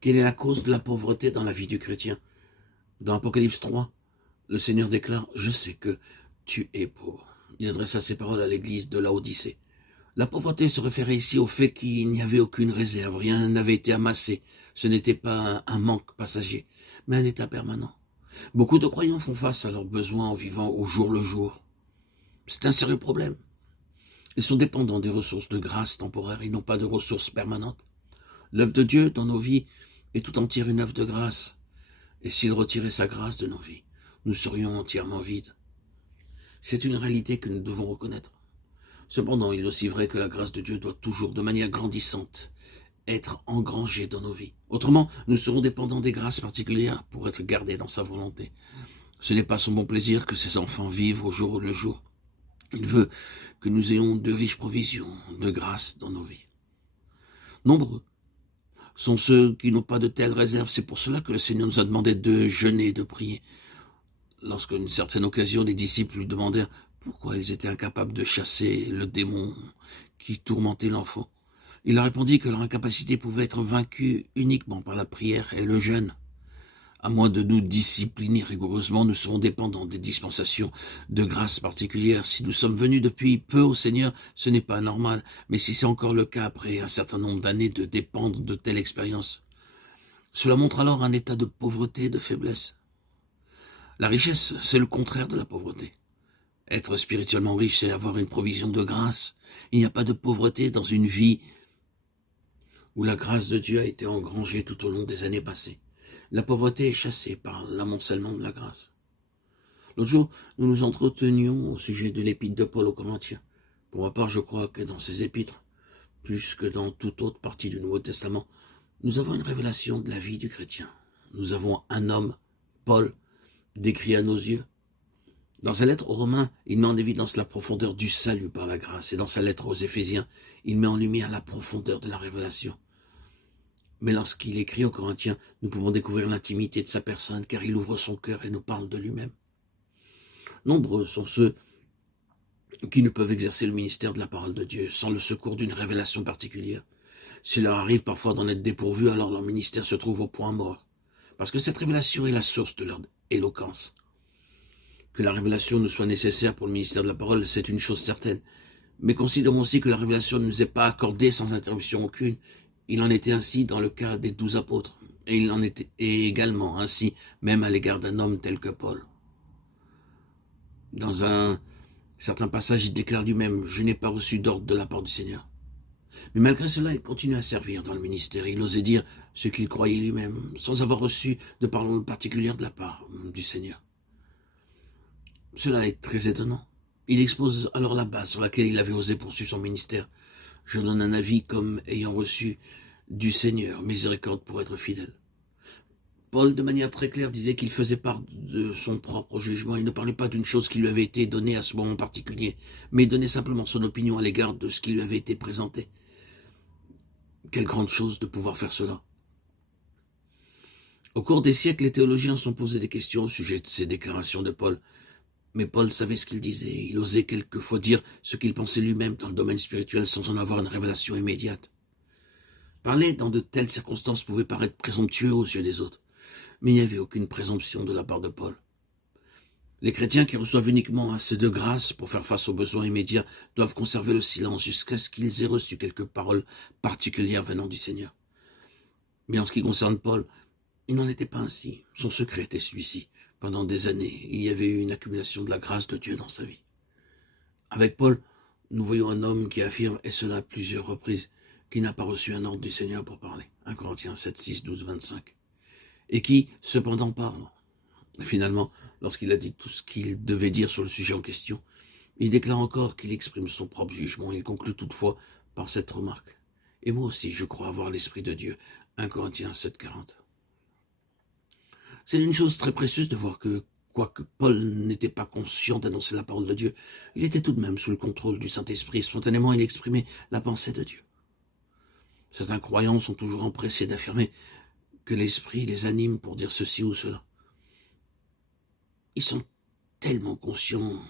Quelle est la cause de la pauvreté dans la vie du chrétien? Dans Apocalypse 3, le Seigneur déclare « Je sais que tu es pauvre ». Il adressa ces paroles à l'église de Laodicée. La pauvreté se référait ici au fait qu'il n'y avait aucune réserve, rien n'avait été amassé. Ce n'était pas un manque passager, mais un état permanent. Beaucoup de croyants font face à leurs besoins en vivant au jour le jour. C'est un sérieux problème. Ils sont dépendants des ressources de grâce temporaires et non pas de ressources permanentes. L'œuvre de Dieu dans nos vies est tout entière une œuvre de grâce. Et s'il retirait sa grâce de nos vies, nous serions entièrement vides. C'est une réalité que nous devons reconnaître. Cependant, il est aussi vrai que la grâce de Dieu doit toujours, de manière grandissante, être engrangée dans nos vies. Autrement, nous serons dépendants des grâces particulières pour être gardés dans sa volonté. Ce n'est pas son bon plaisir que ses enfants vivent au jour le jour. Il veut que nous ayons de riches provisions de grâce dans nos vies. Nombreux sont ceux qui n'ont pas de telles réserves. C'est pour cela que le Seigneur nous a demandé de jeûner, de prier. Lorsqu'à une certaine occasion, les disciples lui demandèrent pourquoi ils étaient incapables de chasser le démon qui tourmentait l'enfant. Il leur répondit que leur incapacité pouvait être vaincue uniquement par la prière et le jeûne. À moins de nous discipliner rigoureusement, nous serons dépendants des dispensations de grâce particulières. Si nous sommes venus depuis peu au Seigneur, ce n'est pas normal. Mais si c'est encore le cas après un certain nombre d'années de dépendre de telle expérience, cela montre alors un état de pauvreté et de faiblesse. La richesse, c'est le contraire de la pauvreté. Être spirituellement riche, c'est avoir une provision de grâce. Il n'y a pas de pauvreté dans une vie où la grâce de Dieu a été engrangée tout au long des années passées. La pauvreté est chassée par l'amoncellement de la grâce. L'autre jour, nous nous entretenions au sujet de l'épître de Paul aux Corinthiens. Pour ma part, je crois que dans ces épîtres, plus que dans toute autre partie du Nouveau Testament, nous avons une révélation de la vie du chrétien. Nous avons un homme, Paul, décrit à nos yeux. Dans sa lettre aux Romains, il met en évidence la profondeur du salut par la grâce. Et dans sa lettre aux Éphésiens, il met en lumière la profondeur de la révélation. Mais lorsqu'il écrit aux Corinthiens, nous pouvons découvrir l'intimité de sa personne, car il ouvre son cœur et nous parle de lui-même. Nombreux sont ceux qui ne peuvent exercer le ministère de la parole de Dieu sans le secours d'une révélation particulière. S'il leur arrive parfois d'en être dépourvus, alors leur ministère se trouve au point mort. Parce que cette révélation est la source de leur éloquence. Que la révélation nous soit nécessaire pour le ministère de la parole, c'est une chose certaine. Mais considérons aussi que la révélation ne nous est pas accordée sans interruption aucune. Il en était ainsi dans le cas des 12 apôtres. Et il en était également ainsi même à l'égard d'un homme tel que Paul. Dans un certain passage, il déclare lui-même « Je n'ai pas reçu d'ordre de la part du Seigneur ». Mais malgré cela, il continue à servir dans le ministère. Il osait dire ce qu'il croyait lui-même, sans avoir reçu de parole particulière de la part du Seigneur. Cela est très étonnant. Il expose alors la base sur laquelle il avait osé poursuivre son ministère. Je donne un avis comme ayant reçu du Seigneur miséricorde pour être fidèle. Paul, de manière très claire, disait qu'il faisait part de son propre jugement. Il ne parlait pas d'une chose qui lui avait été donnée à ce moment particulier, mais il donnait simplement son opinion à l'égard de ce qui lui avait été présenté. Quelle grande chose de pouvoir faire cela. Au cours des siècles, les théologiens se sont posé des questions au sujet de ces déclarations de Paul. Mais Paul savait ce qu'il disait. Il osait quelquefois dire ce qu'il pensait lui-même dans le domaine spirituel sans en avoir une révélation immédiate. Parler dans de telles circonstances pouvait paraître présomptueux aux yeux des autres. Mais il n'y avait aucune présomption de la part de Paul. Les chrétiens qui reçoivent uniquement assez de grâce pour faire face aux besoins immédiats doivent conserver le silence jusqu'à ce qu'ils aient reçu quelques paroles particulières venant du Seigneur. Mais en ce qui concerne Paul, il n'en était pas ainsi. Son secret était celui-ci. Pendant des années, il y avait eu une accumulation de la grâce de Dieu dans sa vie. Avec Paul, nous voyons un homme qui affirme, et cela à plusieurs reprises, qu'il n'a pas reçu un ordre du Seigneur pour parler. 1 Corinthiens 7, 6, 12, 25. Et qui, cependant, parle. Et finalement, lorsqu'il a dit tout ce qu'il devait dire sur le sujet en question, il déclare encore qu'il exprime son propre jugement. Il conclut toutefois par cette remarque. Et moi aussi, je crois avoir l'Esprit de Dieu. 1 Corinthiens 7, 40. C'est une chose très précieuse de voir que, quoique Paul n'était pas conscient d'annoncer la parole de Dieu, il était tout de même sous le contrôle du Saint-Esprit. Spontanément, il exprimait la pensée de Dieu. Certains croyants sont toujours empressés d'affirmer que l'Esprit les anime pour dire ceci ou cela. Ils sont tellement conscients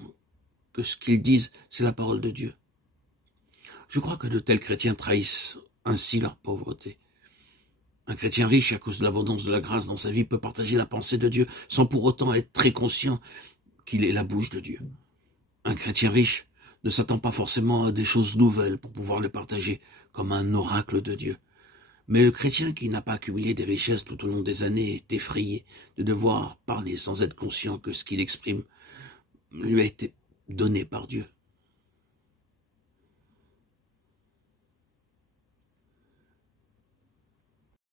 que ce qu'ils disent, c'est la parole de Dieu. Je crois que de tels chrétiens trahissent ainsi leur pauvreté. Un chrétien riche, à cause de l'abondance de la grâce dans sa vie, peut partager la pensée de Dieu sans pour autant être très conscient qu'il est la bouche de Dieu. Un chrétien riche ne s'attend pas forcément à des choses nouvelles pour pouvoir les partager comme un oracle de Dieu. Mais le chrétien qui n'a pas accumulé des richesses tout au long des années est effrayé de devoir parler sans être conscient que ce qu'il exprime lui a été donné par Dieu.